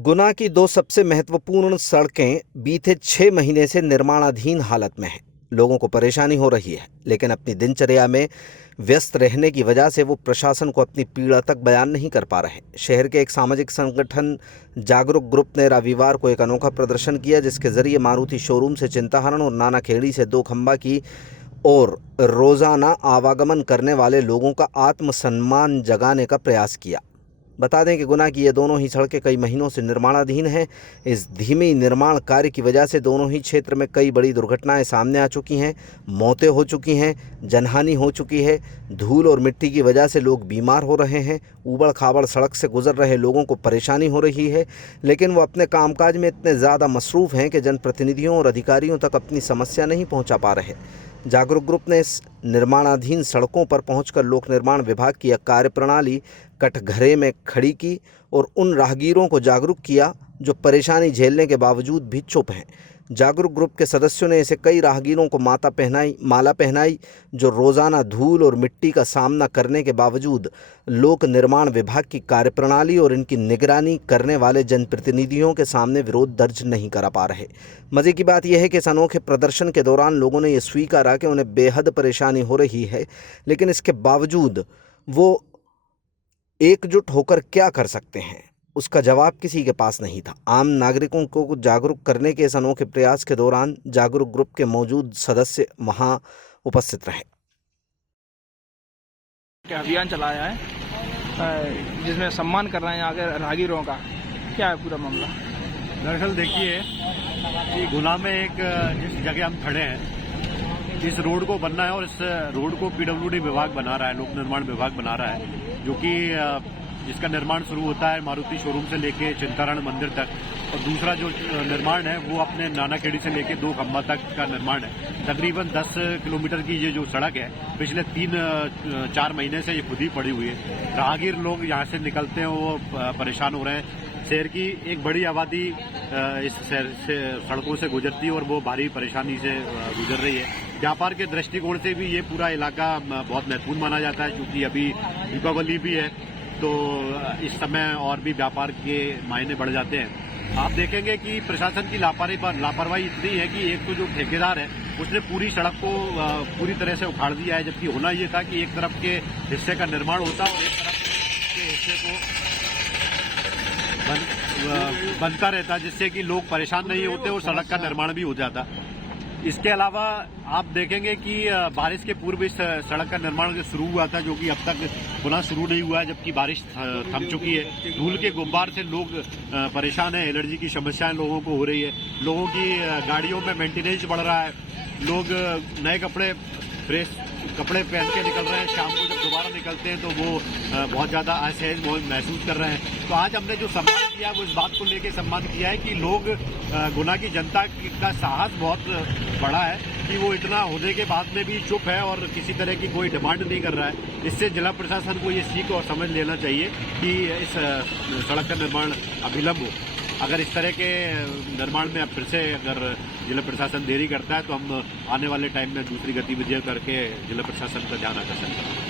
गुना की दो सबसे महत्वपूर्ण सड़कें बीते 6 महीने से निर्माणाधीन हालत में हैं। लोगों को परेशानी हो रही है, लेकिन अपनी दिनचर्या में व्यस्त रहने की वजह से वो प्रशासन को अपनी पीड़ा तक बयान नहीं कर पा रहे। शहर के एक सामाजिक संगठन जागरूक ग्रुप ने रविवार को एक अनोखा प्रदर्शन किया, जिसके जरिए मारुति शोरूम से चिंताहरण और नानाखेड़ी से दो खंबा की और रोजाना आवागमन करने वाले लोगों का आत्मसम्मान जगाने का प्रयास किया। बता दें कि गुना की ये दोनों ही सड़कें कई महीनों से निर्माणाधीन हैं। इस धीमी निर्माण कार्य की वजह से दोनों ही क्षेत्र में कई बड़ी दुर्घटनाएं सामने आ चुकी हैं, मौतें हो चुकी हैं, जनहानि हो चुकी है। धूल और मिट्टी की वजह से लोग बीमार हो रहे हैं। ऊबड़ खाबड़ सड़क से गुजर रहे लोगों को परेशानी हो रही है, लेकिन वो अपने कामकाज में इतने ज़्यादा मसरूफ़ हैं कि जनप्रतिनिधियों और अधिकारियों तक अपनी समस्या नहीं पहुँचा पा रहे। जागरूक ग्रुप ने इस निर्माणाधीन सड़कों पर पहुंचकर लोक निर्माण विभाग की कार्यप्रणाली कटघरे में खड़ी की और उन राहगीरों को जागरूक किया जो परेशानी झेलने के बावजूद भी चुप हैं। जागरूक ग्रुप के सदस्यों ने ऐसे कई राहगीरों को माला पहनाई जो रोज़ाना धूल और मिट्टी का सामना करने के बावजूद लोक निर्माण विभाग की कार्यप्रणाली और इनकी निगरानी करने वाले जनप्रतिनिधियों के सामने विरोध दर्ज नहीं करा पा रहे। मज़े की बात यह है कि इस अनोखे प्रदर्शन के दौरान लोगों ने यह स्वीकारा कि उन्हें बेहद परेशानी हो रही है, लेकिन इसके बावजूद वो एकजुट होकर क्या कर सकते हैं, उसका जवाब किसी के पास नहीं था। आम नागरिकों को जागरूक करने के इस अनोखे प्रयास के दौरान जागरूक ग्रुप के मौजूद सदस्य वहां उपस्थित रहे। अभियान चलाया है जिसमें सम्मान कर रहे हैं यहाँ के राहगीरों का। क्या है पूरा मामला? दरअसल देखिए कि गुना में एक जिस जगह हम खड़े हैं, इस रोड को बनना है और इस रोड को पीडब्ल्यूडी विभाग बना रहा है, लोक निर्माण विभाग बना रहा है, जो कि जिसका निर्माण शुरू होता है मारुति शोरूम से लेके चिंताहरण मंदिर तक, और दूसरा जो निर्माण है वो अपने नानाखेड़ी से लेके दो खंबा तक का निर्माण है। तकरीबन 10 किलोमीटर की ये जो सड़क है पिछले 3-4 महीने से ये खुद ही पड़ी हुई है। राहगीर लोग यहाँ से निकलते हैं, वो परेशान हो रहे हैं। शहर की एक बड़ी आबादी इस शहर से सड़कों से गुजरती है और वो भारी परेशानी से गुजर रही है। व्यापार के दृष्टिकोण से भी ये पूरा इलाका बहुत महत्वपूर्ण माना जाता है, क्योंकि अभी दीपावली भी है, तो इस समय और भी व्यापार के मायने बढ़ जाते हैं। आप देखेंगे कि प्रशासन की लापरवाही इतनी है कि एक तो जो ठेकेदार है उसने पूरी सड़क को पूरी तरह से उखाड़ दिया है, जबकि होना ये था कि एक तरफ के हिस्से का निर्माण होता और एक तरफ के हिस्से को बनता रहता, जिससे कि लोग परेशान नहीं होते और सड़क का निर्माण भी हो जाता। इसके अलावा आप देखेंगे कि बारिश के पूर्व इस सड़क का निर्माण शुरू हुआ था, जो कि अब तक पुनः शुरू नहीं हुआ है, जबकि बारिश थम चुकी है। धूल के गुब्बार से लोग परेशान हैं, एलर्जी की समस्याएं लोगों को हो रही है। लोगों की गाड़ियों में मेंटेनेंस बढ़ रहा है, लोग नए कपड़े फ्रेश कपड़े पहन के निकल रहे हैं, शाम को जब दोबारा निकलते हैं तो वो बहुत ज़्यादा असहज महसूस कर रहे हैं। तो आज हमने जो सम्मान किया वो इस बात को लेके सम्मान किया है कि लोग गुना की जनता का साहस बहुत बड़ा है कि वो इतना होने के बाद में भी चुप है और किसी तरह की कोई डिमांड नहीं कर रहा है। इससे जिला प्रशासन को ये सीख और समझ लेना चाहिए कि इस सड़क का निर्माण अविलंब हो। अगर इस तरह के निर्माण में अब फिर से अगर जिला प्रशासन देरी करता है तो हम आने वाले टाइम में दूसरी गतिविधियां करके जिला प्रशासन का ध्यान आकर्षण करेंगे।